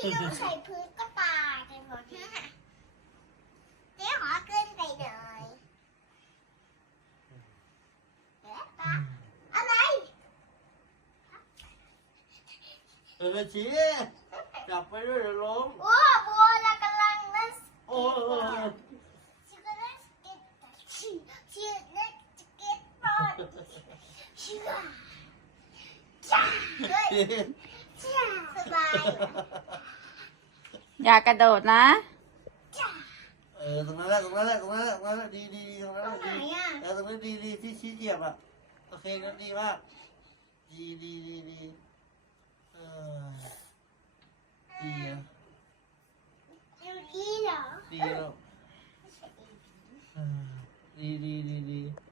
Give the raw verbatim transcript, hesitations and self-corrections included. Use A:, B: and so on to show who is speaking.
A: ดูใส่พื้นก็ตายกันหมดนะเจ๊ขอขึ้นไปเลยเอ๊ะปะอะไร
B: เออชี้จับไปด้วยเดี๋ยวล้ม
A: โอ้บัวเรากำลังเล่นส
B: โอ้
A: เก็ตบอร์ดชีก็เล่นสเก็ตชีเล่นสเก็ตบอร์ดชีจ้าเฮ้ยจ้าสบาย
C: อย่ากระโดดนะ
A: จ้า
B: เออตรงนั้นแหละตรงนั้นแหละตรงนั้นแหละตรงนั้นแหละดีดีดีตรงนั้น
A: ตร
B: แหละ
A: งไหน
B: ดี
A: อ่ะ
B: เออตรงนั้นดีดีที่ชี้เหยียบอ่ะโอเคงั้นดีมากดีดีดีดี